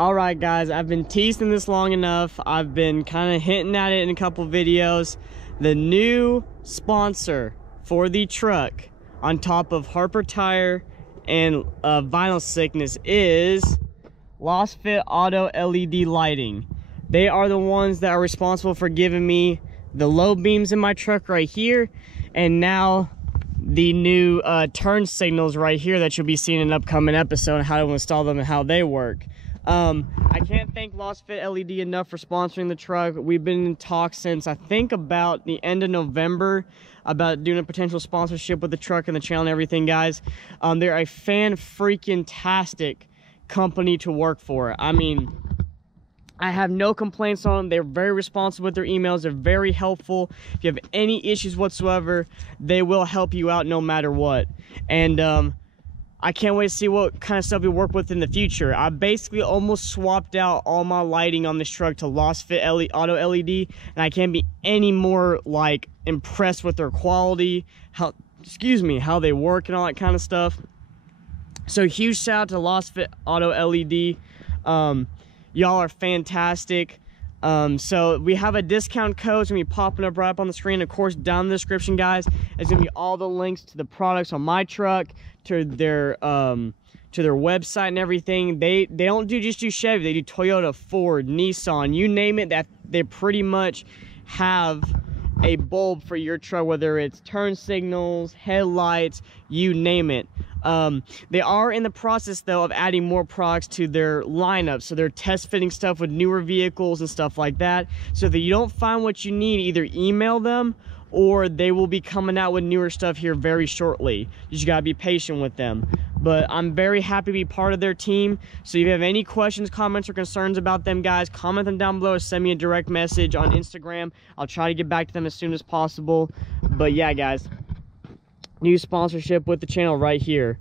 All right, guys, I've been teasing this long enough. I've been kind of hinting at it in a couple videos. The new sponsor for the truck, on top of Harper Tire and Vinyl Sickness, is Lasfit Auto LED Lighting. They are the ones that are responsible for giving me the low beams in my truck right here, and now the new turn signals right here that you'll be seeing in an upcoming episode, how to install them and how they work. I can't thank Lasfit LED enough for sponsoring the truck. We've been in talks since I think about the end of November about doing a potential sponsorship with the truck and the channel and everything, guys. They're a fan-freaking-tastic company to work for. I mean, I have no complaints on them. They're very responsive with their emails. They're very helpful. If you have any issues whatsoever, they will help you out no matter what. And I can't wait to see what kind of stuff we work with in the future. I basically almost swapped out all my lighting on this truck to Lasfit Auto LED, and I can't be any more like impressed with their quality, how they work and all that kind of stuff. So huge shout out to Lasfit Auto LED. Y'all are fantastic. So we have a discount code. It's gonna be popping up right up on the screen. Of course, down in the description, guys, it's gonna be all the links to the products on my truck, to their website and everything. They don't just do Chevy. They do Toyota, Ford, Nissan, you name it. That they pretty much have a bulb for your truck, whether it's turn signals, headlights, you name it. They are in the process though of adding more products to their lineup, so they're test fitting stuff with newer vehicles and stuff like that. So if you don't find what you need, either email them or they will be coming out with newer stuff here very shortly. You just gotta be patient with them. But I'm very happy to be part of their team. So if you have any questions, comments, or concerns about them, guys, comment them down below or send me a direct message on Instagram. I'll try to get back to them as soon as possible. But yeah, guys, new sponsorship with the channel right here.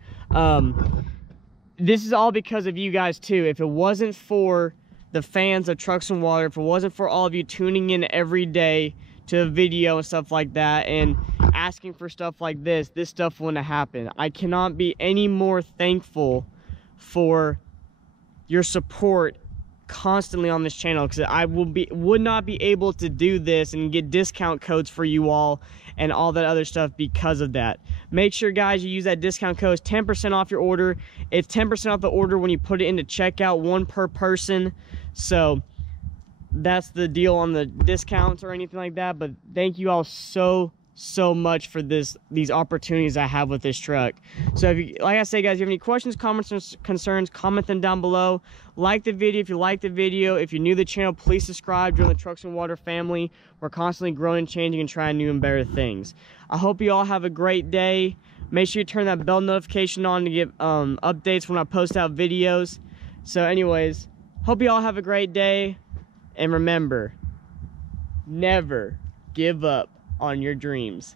This is all because of you guys too. If it wasn't for the fans of Trucks and Water, if it wasn't for all of you tuning in every day to a video and stuff like that and asking for stuff like this stuff wouldn't have happened. I cannot be any more thankful for your support constantly on this channel, because I would not be able to do this and get discount codes for you all and all that other stuff because of that. Make sure, guys, you use that discount code. It's 10% off your order. It's 10% off the order when you put it into checkout, one per person. So that's the deal on the discounts or anything like that. But thank you all so much for these opportunities I have with this truck. So if you, like I say, guys, if you have any questions, comments, or concerns, comment them down below. Like the video if you like the video. If you're new to the channel, please subscribe. Join the Trucks and Water family. We're constantly growing, changing, and trying new and better things. I hope you all have a great day. Make sure you turn that bell notification on to get updates when I post out videos. So anyways, hope you all have a great day. And remember, never give up on your dreams.